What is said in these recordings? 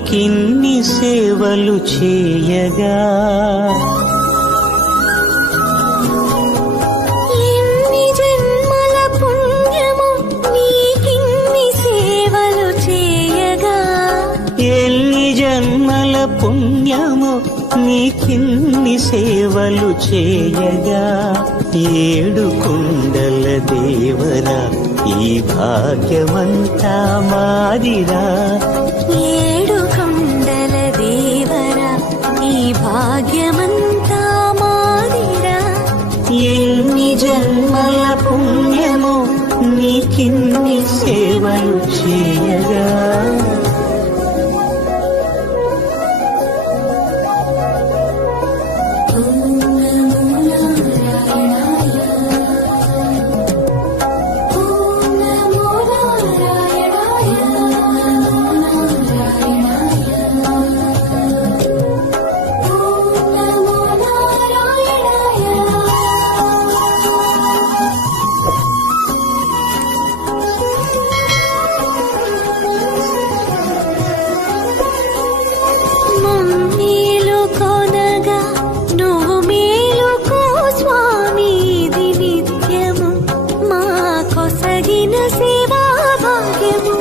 నీకిన్ని సేవలు చేయగా ఎన్ని జన్మల పుణ్యము నీకిన్ని సేవలు చేయగా ఎన్ని జన్మల పుణ్యము నీకిన్ని సేవలు చేయగా ఏడు కుండల దేవరా ఈ భాగ్యమంతా మాదిరా ఏడు కొండల దేవరా ఈ భాగ్యమంతా మాదిరా ఎన్ని జన్మల పుణ్యము నీకిన్ని సేవలు చేయగా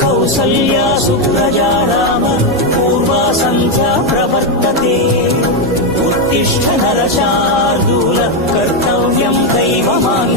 కౌసల్యా సుప్రజా రామ పూర్వా సంధ్యా ప్రవర్తతే ఉత్తిష్ఠ నరశార్దూల కర్తవ్యం దైవమాన్య